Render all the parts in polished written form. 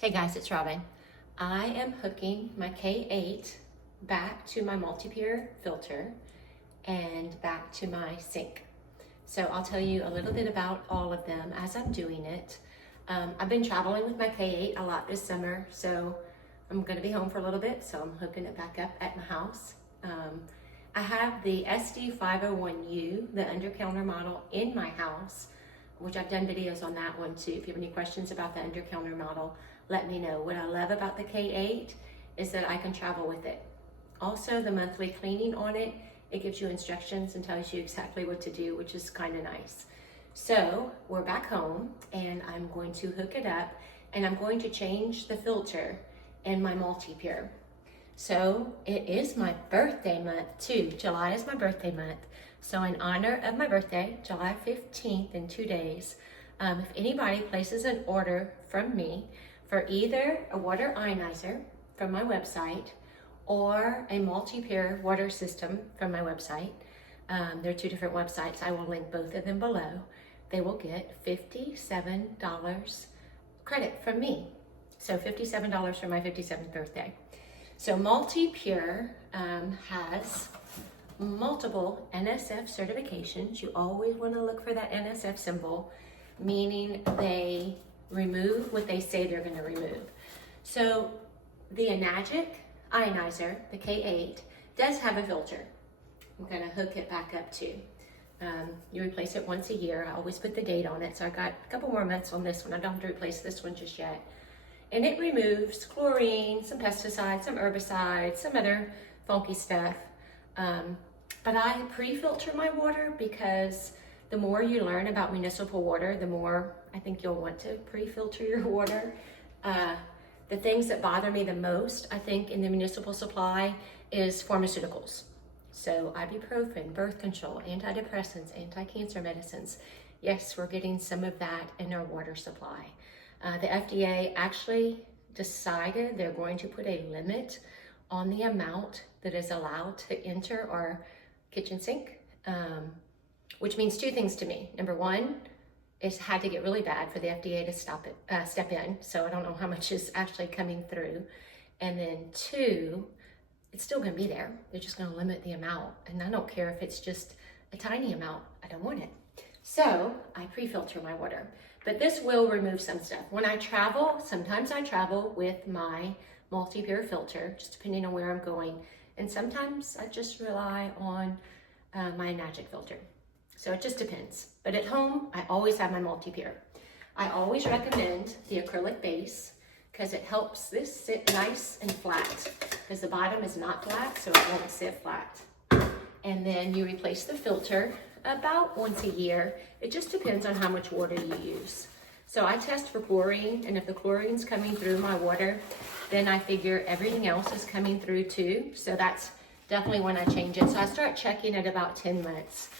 Hey guys, it's Robin. I am hooking my K8 back to my Multipure filter and back to my sink. So I'll tell you a little bit about all of them as I'm doing it. I've been traveling with my K8 a lot this summer, so I'm gonna be home for a little bit, so I'm hooking it back up at my house. I have the SD501U, the under-counter model, in my house, which I've done videos on that one too. If you have any questions about the under-counter model, let me know. What I love about the K8 is that I can travel with it. Also, the monthly cleaning on it, it gives you instructions and tells you exactly what to do, which is kind of nice. So we're back home and I'm going to hook it up and I'm going to change the filter in my Multipure. So it is my birthday month too. July is my birthday month. So in honor of my birthday, July 15th in 2 days, if anybody places an order from me for either a water ionizer from my website or a Multipure water system from my website, there are two different websites. I will link both of them below. They will get $57 credit from me. So $57 for my 57th birthday. So Multipure has multiple NSF certifications. You always want to look for that NSF symbol, meaning they remove what they say they're going to remove. So the Enagic Ionizer, the K8, does have a filter. I'm going to hook it back up to. You replace it once a year. I always put the date on it, so I got a couple more months on this one. I don't have to replace this one just yet. And it removes chlorine, some pesticides, some herbicides, some other funky stuff. But I pre-filter my water because the more you learn about municipal water, the more I think you'll want to pre-filter your water. The things that bother me the most, I think, in the municipal supply is pharmaceuticals. So ibuprofen, birth control, antidepressants, anti-cancer medicines. Yes, we're getting some of that in our water supply. The FDA actually decided they're going to put a limit on the amount that is allowed to enter our kitchen sink, which means two things to me. Number one, it's had to get really bad for the FDA to step in. So I don't know how much is actually coming through. And then two, it's still gonna be there. They're just gonna limit the amount. And I don't care if it's just a tiny amount, I don't want it. So I pre-filter my water, but this will remove some stuff. When I travel, sometimes I travel with my Multipure filter, just depending on where I'm going. And sometimes I just rely on my Enagic filter. So it just depends. But at home, I always have my Multipure. I always recommend the acrylic base because it helps this sit nice and flat because the bottom is not flat, so it won't sit flat. And then you replace the filter about once a year. It just depends on how much water you use. So I test for chlorine, and if the chlorine's coming through my water, then I figure everything else is coming through too. So that's definitely when I change it. So I start checking at about 10 months.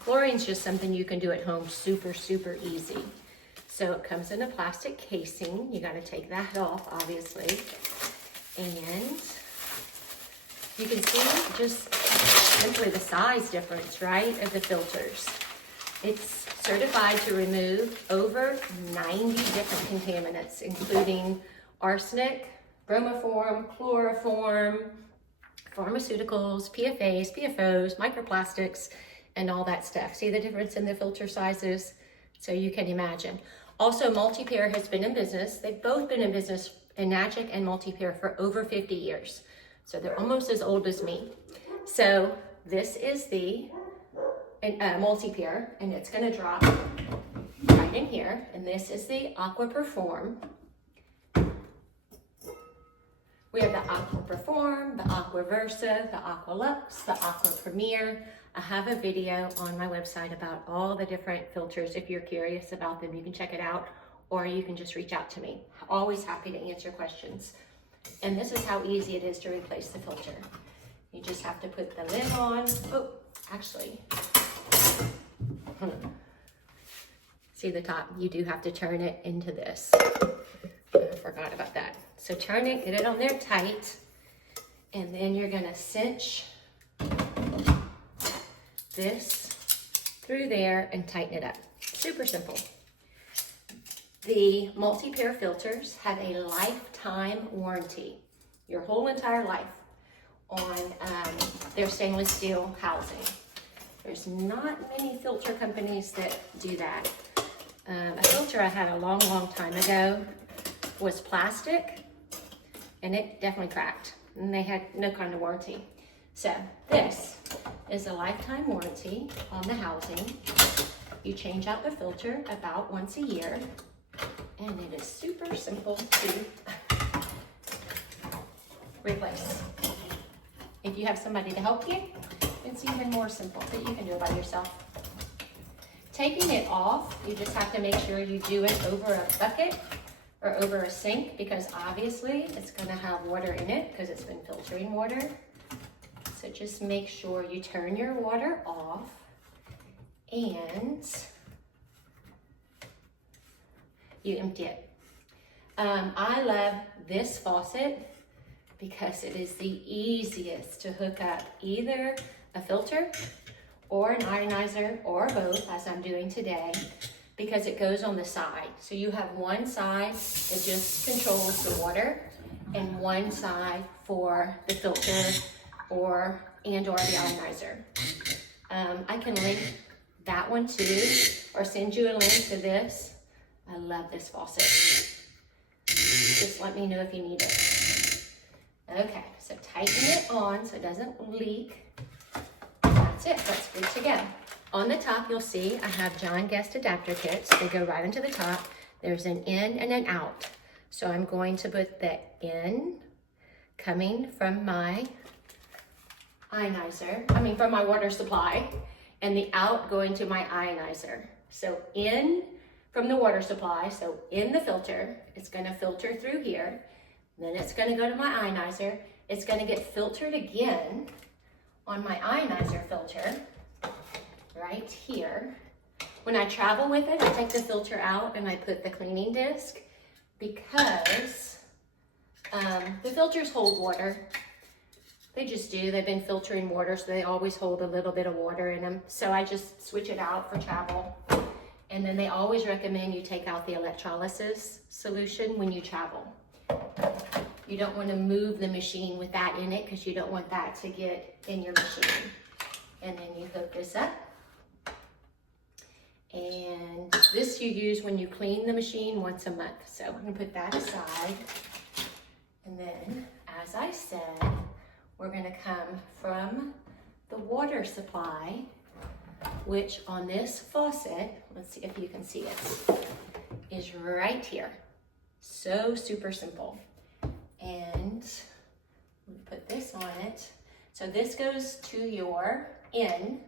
Chlorine's just something you can do at home super, super easy. So it comes in a plastic casing. You gotta take that off, obviously. And you can see just simply the size difference, right, of the filters. It's certified to remove over 90 different contaminants, including arsenic, bromoform, chloroform, pharmaceuticals, PFAs, PFOs, microplastics, and all that stuff. See the difference in the filter sizes? So you can imagine. Also, Multipure has been in business. They've both been in business, Enagic and Multipure, for over 50 years. So they're almost as old as me. So this is the Multipure, and it's gonna drop right in here. And this is the AquaPerform. We have the AquaPerform, the AquaVersa, the AquaLux, the AquaPremier. I have a video on my website about all the different filters. If you're curious about them, you can check it out, or you can just reach out to me. Always happy to answer questions. And this is how easy it is to replace the filter. You just have to put the lid on. Oh, actually, see the top? You do have to turn it into this. I forgot about that. So turn it, get it on there tight, and then you're gonna cinch this through there and tighten it up. Super simple. The Multipure filters have a lifetime warranty, your whole entire life, on their stainless steel housing. There's not many filter companies that do that. A filter I had a long time ago was plastic, and it definitely cracked, and they had no kind of warranty. So this is a lifetime warranty on the housing. You change out the filter about once a year, and it is super simple to replace. If you have somebody to help you, it's even more simple, but you can do it by yourself. Taking it off, you just have to make sure you do it over a bucket or over a sink, because obviously it's gonna have water in it because it's been filtering water. So just make sure you turn your water off and you empty it. I love this faucet because it is the easiest to hook up either a filter or an ionizer or both, as I'm doing today, because it goes on the side. So you have one side that just controls the water and one side for the filter or the ionizer. I can link that one too, or send you a link to this. I love this faucet. Just let me know if you need it. Okay, so tighten it on so it doesn't leak. That's it, that's good to go. On the top, you'll see I have John Guest adapter kits. They go right into the top. There's an in and an out. So I'm going to put the in coming from my from my water supply, and the out going to my ionizer. So in from the water supply, so in the filter, it's gonna filter through here, then it's gonna go to my ionizer. It's gonna get filtered again on my ionizer filter, right here. When I travel with it, I take the filter out and I put the cleaning disc, because the filters hold water. They just do. They've been filtering water, so they always hold a little bit of water in them. So I just switch it out for travel. And then they always recommend you take out the electrolysis solution when you travel. You don't want to move the machine with that in it, because you don't want that to get in your machine. And then you hook this up. And this you use when you clean the machine once a month. So I'm going to put that aside. And then, as I said, we're going to come from the water supply, which on this faucet, let's see if you can see it, is right here. So super simple. And we put this on it. So this goes to your in,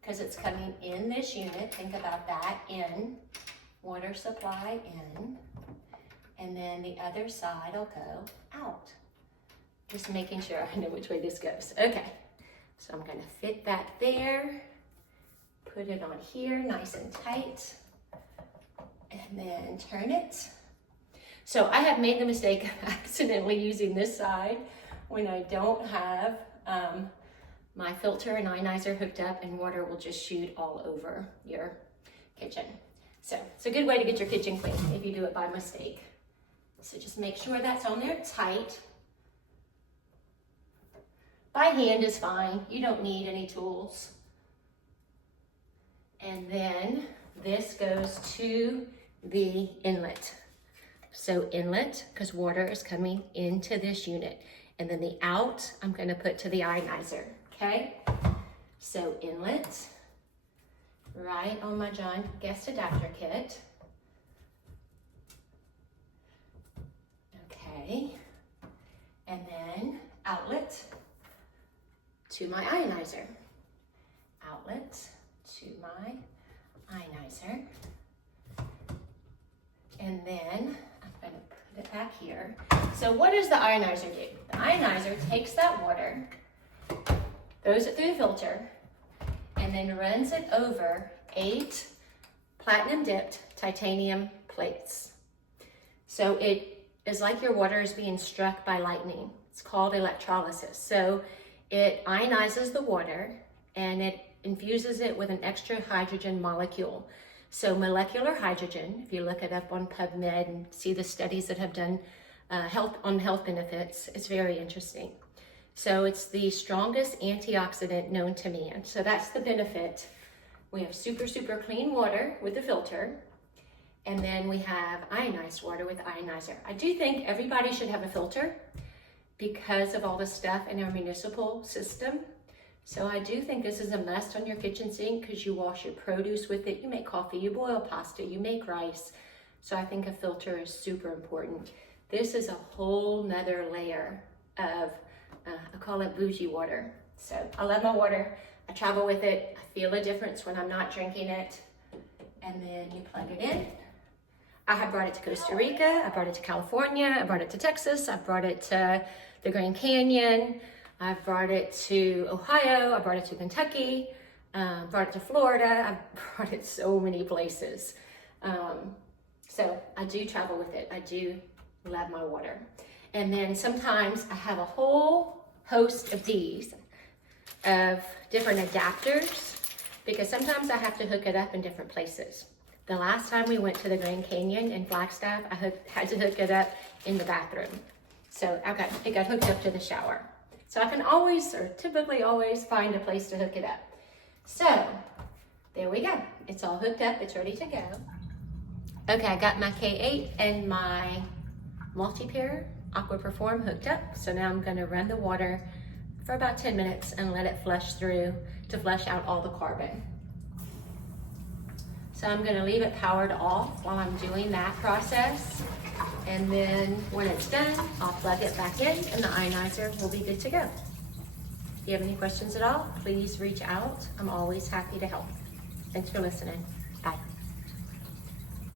because it's coming in this unit. Think about that, in, water supply in, and then the other side will go out. Just making sure I know which way this goes. Okay, so I'm gonna fit that there, put it on here nice and tight, and then turn it. So I have made the mistake of accidentally using this side when I don't have my filter and ionizer hooked up, and water will just shoot all over your kitchen. So it's a good way to get your kitchen clean if you do it by mistake. So just make sure that's on there tight. By hand is fine. You don't need any tools. And then this goes to the inlet. So inlet, because water is coming into this unit. And then the out, I'm going to put to the ionizer, okay? So inlet, right on my John Guest adapter kit. Okay. And then outlet to my ionizer. Outlet to my ionizer. And then I'm going to put it back here. So what does the ionizer do? The ionizer takes that water, throws it through the filter, and then runs it over 8 platinum dipped titanium plates. So it is like your water is being struck by lightning. It's called electrolysis. So it ionizes the water and it infuses it with an extra hydrogen molecule. So molecular hydrogen, if you look it up on PubMed and see the studies that have done health benefits, it's very interesting. So it's the strongest antioxidant known to man. So that's the benefit. We have super, super clean water with the filter. And then we have ionized water with Ionizer. I do think everybody should have a filter because of all the stuff in our municipal system. So I do think this is a must on your kitchen sink because you wash your produce with it, you make coffee, you boil pasta, you make rice. So I think a filter is super important. This is a whole nother layer of, I call it bougie water. So I love my water, I travel with it, I feel a difference when I'm not drinking it. And then you plug it in. I have brought it to Costa Rica, I brought it to California, I brought it to Texas, I brought it to the Grand Canyon, I've brought it to Ohio, I brought it to Kentucky, brought it to Florida, I've brought it so many places. So I do travel with it, I do love my water. And then sometimes I have a whole host of these, of different adapters, because sometimes I have to hook it up in different places. The last time we went to the Grand Canyon in Flagstaff, I had to hook it up in the bathroom. So it got hooked up to the shower. So I can always, or typically always, find a place to hook it up. So there we go. It's all hooked up, it's ready to go. Okay, I got my K8 and my Multipure AquaPerform hooked up. So now I'm gonna run the water for about 10 minutes and let it flush through to flush out all the carbon. So I'm gonna leave it powered off while I'm doing that process. And then when it's done, I'll plug it back in and the ionizer will be good to go. If you have any questions at all, please reach out. I'm always happy to help. Thanks for listening. Bye.